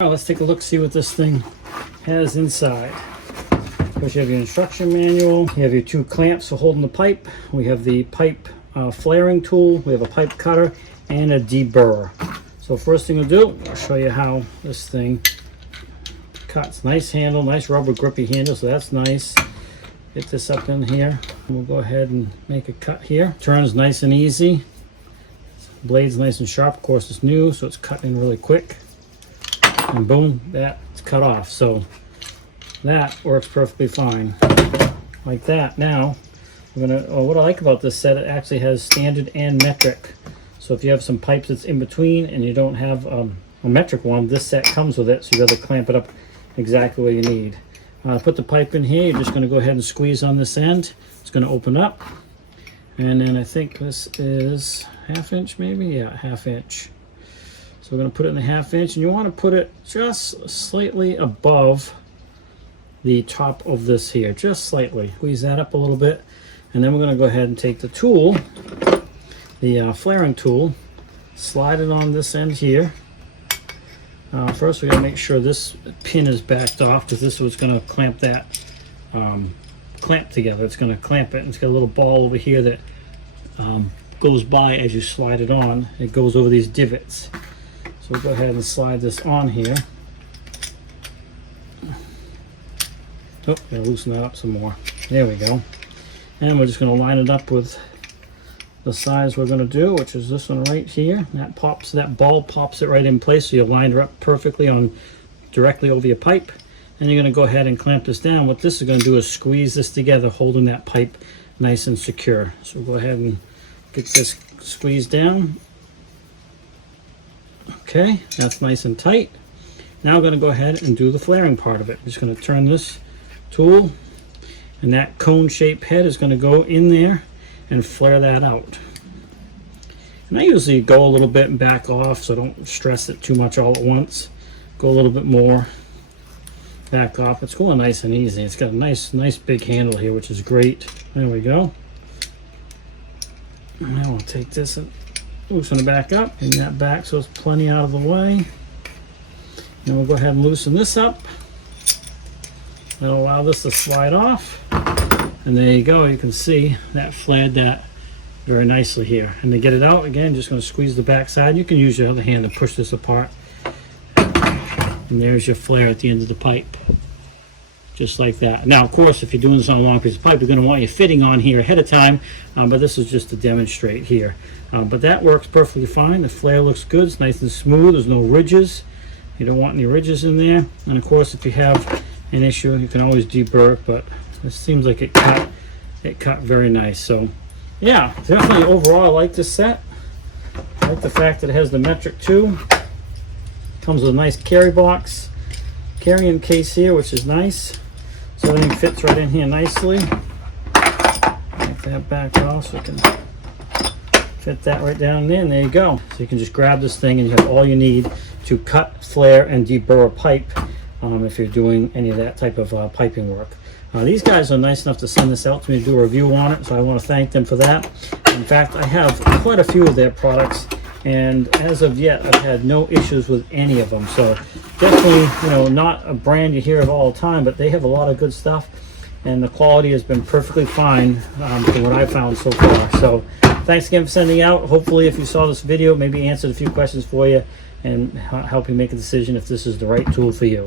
Now let's take a look, see what this thing has inside. First you have your instruction manual, you have your two clamps for holding the pipe, we have the pipe flaring tool, we have a pipe cutter, and a deburrer. So first thing we'll do, I'll show you how this thing cuts. Nice handle, nice rubber grippy handle, so that's nice. Get this up in here, and we'll go ahead and make a cut here. Turns nice and easy. Blade's nice and sharp, of course it's new, so it's cutting really quick. And boom, that's cut off. So that works perfectly fine like that. Now what I like about this set, it actually has standard and metric. So if you have some pipes that's in between and you don't have a metric one, this set comes with it, so you're able to clamp it up exactly where you need. Put the pipe in here, you're just going to go ahead and squeeze on this end. It's going to open up, and then I think this is 1/2 inch maybe, yeah, 1/2 inch. So we're going to put it in the 1/2 inch, and you want to put it just slightly above the top of this here, just slightly. Squeeze that up a little bit, and then we're going to go ahead and take the tool, the flaring tool, slide it on this end here. First we got to make sure this pin is backed off, because this is what's going to clamp that clamp together. It's going to clamp it, and it's got a little ball over here that goes by as you slide it on. It goes over these divots. So we'll go ahead and slide this on here. Oh, gotta loosen that up some more. There we go. And we're just going to line it up with the size we're going to do, which is this one right here. That ball pops it right in place, so you line it up perfectly on directly over your pipe. And you're going to go ahead and clamp this down. What this is going to do is squeeze this together, holding that pipe nice and secure. So we'll go ahead and get this squeezed down. Okay, that's nice and tight. Now we're going to go ahead and do the flaring part of it. I'm just going to turn this tool, and that cone-shaped head is going to go in there and flare that out. And I usually go a little bit and back off, so don't stress it too much all at once. Go a little bit more, back off. It's going nice and easy. It's got a nice big handle here, which is great. There we go. And now we'll take this and loosen it back up, bring that back so it's plenty out of the way. Then we'll go ahead and loosen this up. That'll allow this to slide off. And there you go, you can see that flared that very nicely here. And to get it out, again, just going to squeeze the back side. You can use your other hand to push this apart. And there's your flare at the end of the pipe. Just like that. Now, of course, if you're doing this on a long piece of pipe, you're going to want your fitting on here ahead of time, but this is just to demonstrate here. But that works perfectly fine. The flare looks good. It's nice and smooth. There's no ridges. You don't want any ridges in there. And of course, if you have an issue, you can always deburr, but it seems like it cut very nice. So yeah, definitely overall I like this set. I like the fact that it has the metric too. Comes with a nice carrying case here, which is nice. So everything fits right in here nicely. Take that back off so we can fit that right down there, and there you go. So you can just grab this thing and you have all you need to cut, flare, and deburr a pipe if you're doing any of that type of piping work. These guys are nice enough to send this out to me to do a review on it, so I want to thank them for that. In fact, I have quite a few of their products, and as of yet I've had no issues with any of them. So definitely, you know, not a brand you hear of all the time, but they have a lot of good stuff, and the quality has been perfectly fine from what I've found so far. So thanks again for sending out. Hopefully if you saw this video, maybe answered a few questions for you and help you make a decision if this is the right tool for you.